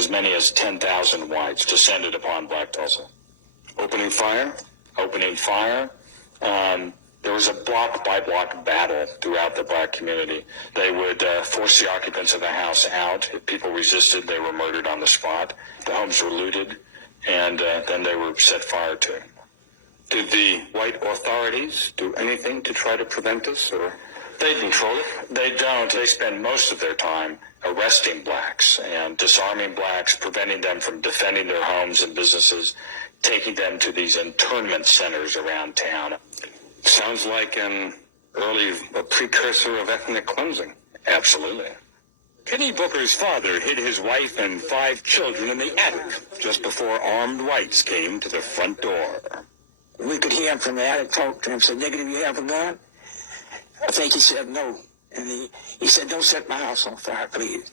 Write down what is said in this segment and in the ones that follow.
as many as 10,000 whites descended upon Black Tulsa. Opening fire? Opening fire. There was a block-by-block battle throughout the black community. They would force the occupants of the house out. If people resisted, they were murdered on the spot. The homes were looted, and then they were set fire to. Did the white authorities do anything to try to prevent this, or they control it? They don't. They spend most of their time arresting blacks and disarming blacks, preventing them from defending their homes and businesses, taking them to these internment centers around town. Sounds like a precursor of ethnic cleansing. Absolutely. Kenny Booker's father hid his wife and 5 children in the attic just before armed whites came to the front door. We could hear him from the attic talk to him, say, "Nigga, do you have a gun?" I think he said no. And he said, "Don't set my house on fire, please."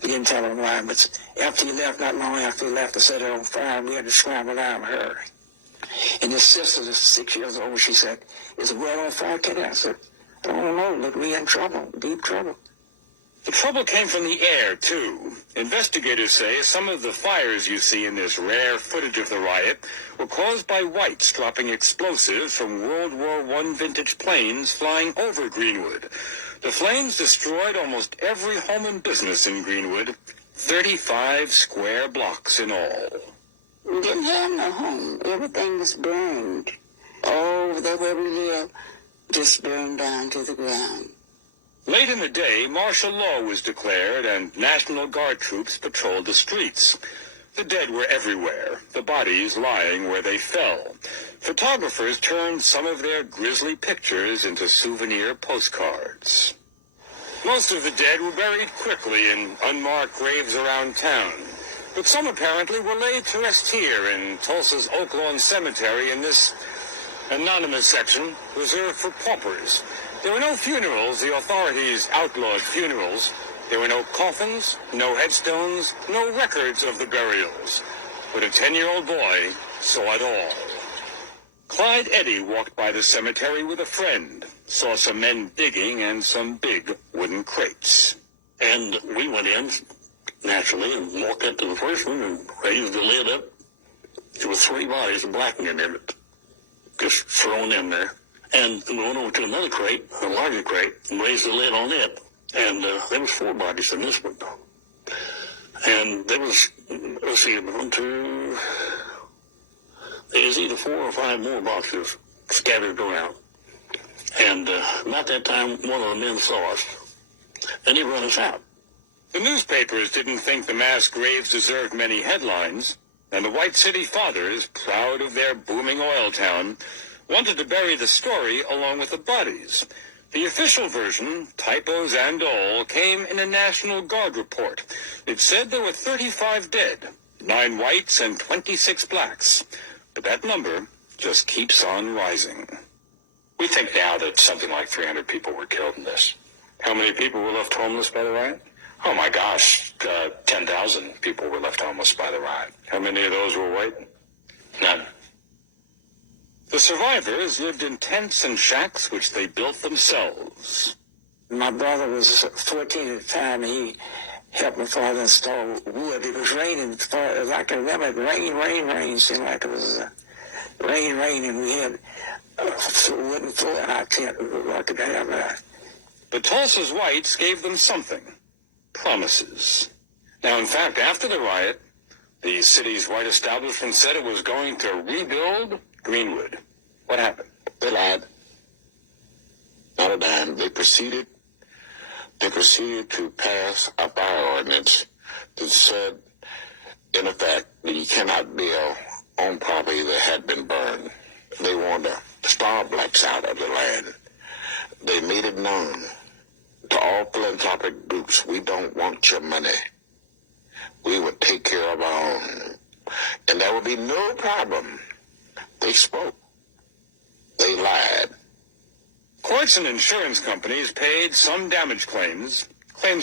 He didn't tell him why, but after he left, not long after he left, I set it on fire, and we had to scramble out of her. And his sister, that's 6 years old, she said, "Is the world on fire, Kenny?" I said, "I don't know. Look, we in trouble, deep trouble." The trouble came from the air, too. Investigators say some of the fires you see in this rare footage of the riot were caused by whites dropping explosives from World War I vintage planes flying over Greenwood. The flames destroyed almost every home and business in Greenwood, 35 square blocks in all. We didn't have no home. Everything was burned. All over there where we lived just burned down to the ground. Late in the day, martial law was declared and National Guard troops patrolled the streets. The dead were everywhere, the bodies lying where they fell. Photographers turned some of their grisly pictures into souvenir postcards. Most of the dead were buried quickly in unmarked graves around town, but some apparently were laid to rest here in Tulsa's Oak Lawn Cemetery in this anonymous section reserved for paupers. There were no funerals. The authorities outlawed funerals. There were no coffins, no headstones, no records of the burials. But a 10-year-old boy saw it all. Clyde Eddy walked by the cemetery with a friend, saw some men digging and some big wooden crates. And we went in, naturally, and walked up to the first one and raised the lid up. There were 3 bodies of black men in it, just thrown in there. And we went over to another crate, a larger crate, and raised the lid on it. And there was 4 bodies in this one. And there was, let's see, there's either 4 or 5 more boxes scattered around. And about that time, one of the men saw us, and he ran us out. The newspapers didn't think the mass graves deserved many headlines, and the White City fathers, proud of their booming oil town, wanted to bury the story along with the bodies. The official version, typos and all, came in a National Guard report. It said there were 35 dead, 9 whites and 26 blacks. But that number just keeps on rising. We think now that something like 300 people were killed in this. How many people were left homeless by the riot? Oh my gosh, 10,000 people were left homeless by the riot. How many of those were white? None. The survivors lived in tents and shacks which they built themselves. My brother was 14 at the time, and he helped my father install wood. It was raining. I can remember it, rain. Seemed like it was rain, and we had a wooden floor in our tent. I could have that. But Tulsa's whites gave them something. Promises. Now, in fact, after the riot, the city's white establishment said it was going to rebuild Greenwood. What happened? They lied. Not a dime. They proceeded to pass a fire ordinance that said, in effect, that you cannot build on property that had been burned. They wanted to starve blacks out of the land. They made it known to all philanthropic groups, we don't want your money. We would take care of our own. And there would be no problem. They spoke. They lied. Courts and insurance companies paid some damage claims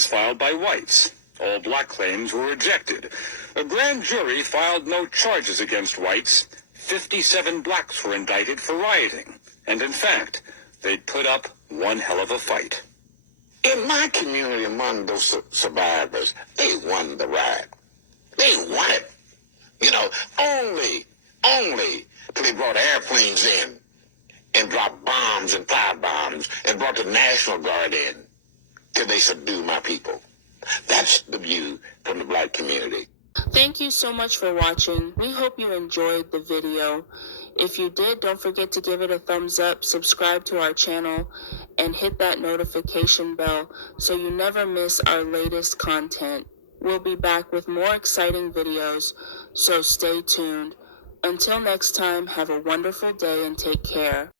filed by whites. All black claims were rejected. A grand jury filed no charges against whites. 57 blacks were indicted for rioting. And in fact, they'd put up one hell of a fight. In my community, among those survivors, they won the riot. They and brought the National Guard in till they subdue my people. That's the view from the black community. Thank you so much for watching. We hope you enjoyed the video. If you did, don't forget to give it a thumbs up, subscribe to our channel, and hit that notification bell so you never miss our latest content. We'll be back with more exciting videos, so stay tuned. Until next time, have a wonderful day and take care.